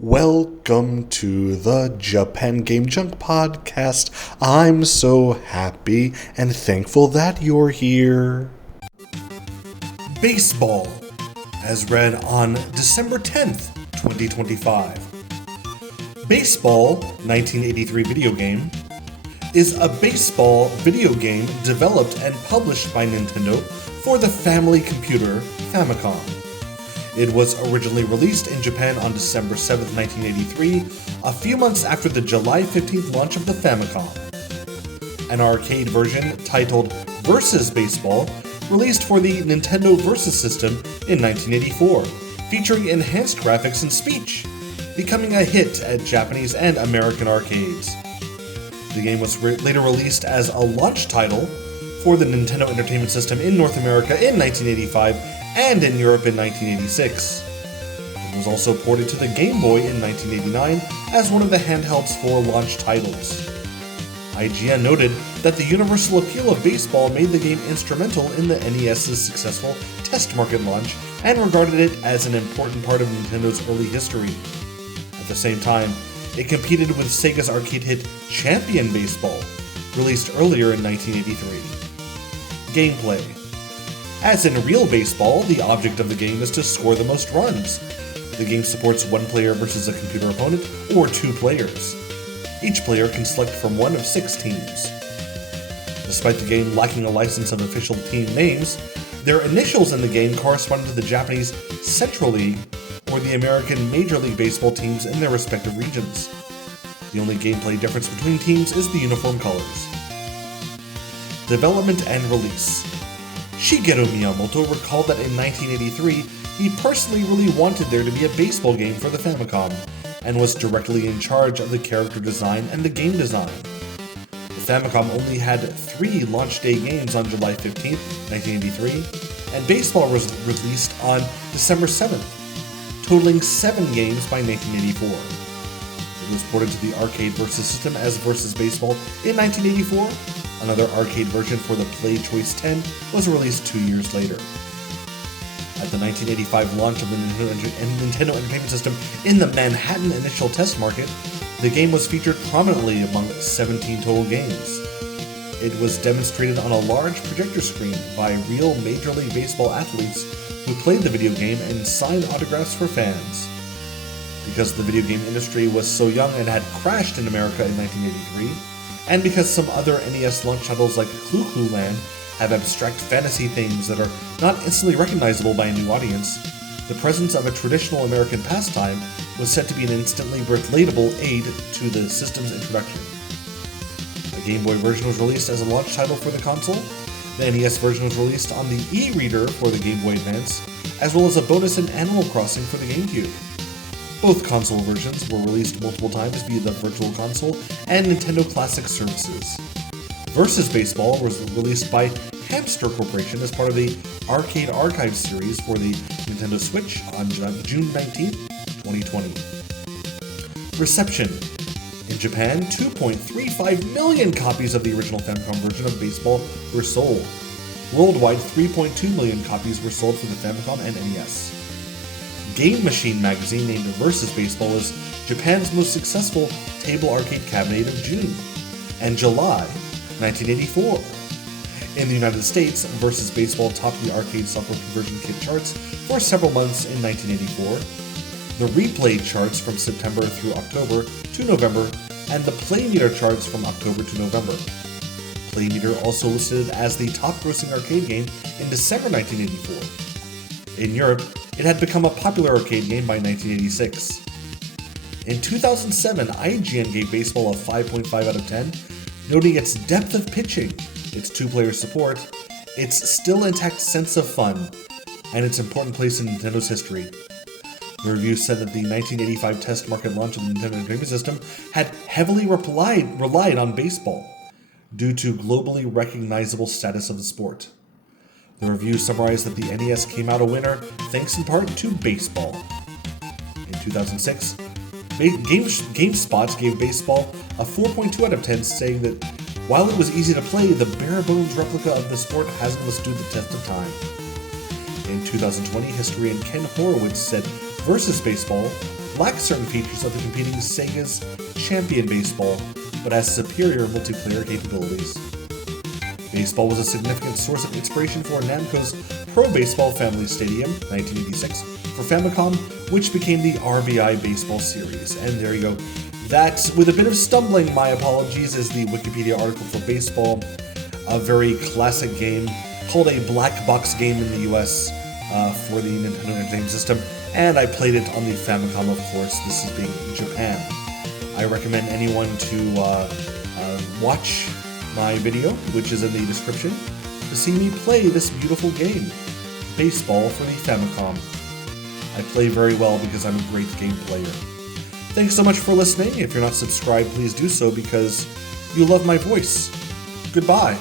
Welcome to the Japan Game Junk podcast. I'm so happy and thankful that you're here. Baseball, as read on December 10th, 2025. Baseball, 1983 video game, is a baseball video game developed and published by Nintendo for the family computer Famicom. It was originally released in Japan on December 7, 1983, a few months after the July 15th launch of the Famicom. An arcade version titled Versus Baseball released for the Nintendo Versus system in 1984, featuring enhanced graphics and speech, becoming a hit at Japanese and American arcades. The game was later released as a launch title for the Nintendo Entertainment System in North America in 1985 and in Europe in 1986. It was also ported to the Game Boy in 1989 as one of the handhelds for launch titles. IGN noted that the universal appeal of baseball made the game instrumental in the NES's successful test market launch and regarded it as an important part of Nintendo's early history. At the same time, it competed with Sega's arcade hit Champion Baseball, released earlier in 1983. Gameplay. As in real baseball, the object of the game is to score the most runs. The game supports one player versus a computer opponent, or two players. Each player can select from one of 6 teams. Despite the game lacking a license of official team names, their initials in the game correspond to the Japanese Central League or the American Major League Baseball teams in their respective regions. The only gameplay difference between teams is the uniform colors. Development and release. Shigeru Miyamoto recalled that in 1983, he personally really wanted there to be a baseball game for the Famicom, and was directly in charge of the character design and the game design. The Famicom only had 3 launch day games on July 15, 1983, and baseball was released on December 7th, totaling 7 games by 1984. It was ported to the arcade Versus system as Versus Baseball in 1984. Another arcade version for the Play Choice 10 was released 2 years later. At the 1985 launch of the Nintendo Entertainment System in the Manhattan initial test market, the game was featured prominently among 17 total games. It was demonstrated on a large projector screen by real Major League Baseball athletes who played the video game and signed autographs for fans. Because the video game industry was so young and had crashed in America in 1983, and because some other NES launch titles like Clu Clu Land have abstract fantasy themes that are not instantly recognizable by a new audience, the presence of a traditional American pastime was said to be an instantly relatable aid to the system's introduction. The Game Boy version was released as a launch title for the console. The NES version was released on the e-reader for the Game Boy Advance, as well as a bonus in Animal Crossing for the GameCube. Both console versions were released multiple times via the Virtual Console and Nintendo Classic services. Versus Baseball was released by Hamster Corporation as part of the Arcade Archive series for the Nintendo Switch on June 19, 2020. Reception. In Japan, 2.35 million copies of the original Famicom version of Baseball were sold. Worldwide, 3.2 million copies were sold for the Famicom and NES. Game Machine magazine named Versus Baseball as Japan's most successful table arcade cabinet of June and July 1984. In the United States, Versus Baseball topped the arcade software conversion kit charts for several months in 1984, the replay charts from September through October to November, and the Playmeter charts from October to November. Playmeter also listed it as the top-grossing arcade game in December 1984. In Europe, it had become a popular arcade game by 1986. In 2007, IGN gave baseball a 5.5 out of 10, noting its depth of pitching, its 2-player support, its still intact sense of fun, and its important place in Nintendo's history. The review said that the 1985 test market launch of the Nintendo Entertainment System had heavily relied on baseball, due to globally recognizable status of the sport. The review summarized that the NES came out a winner thanks in part to baseball. In 2006, GameSpot gave baseball a 4.2 out of 10, saying that while it was easy to play, the bare-bones replica of the sport hasn't withstood the test of time. In 2020, historian Ken Horowitz said Versus Baseball lacks certain features of the competing Sega's Champion Baseball, but has superior multiplayer capabilities. Baseball was a significant source of inspiration for Namco's Pro Baseball Family Stadium, 1986, for Famicom, which became the RBI Baseball series. And there you go. That, with a bit of stumbling, my apologies, is the Wikipedia article for Baseball, a very classic game called a black box game in the US for the Nintendo Entertainment System, and I played it on the Famicom, of course, this is being Japan. I recommend anyone to watch my video, which is in the description, to see me play this beautiful game, Baseball for the Famicom. I play very well because I'm a great game player. Thanks so much for listening. If you're not subscribed, please do so because you love my voice. Goodbye.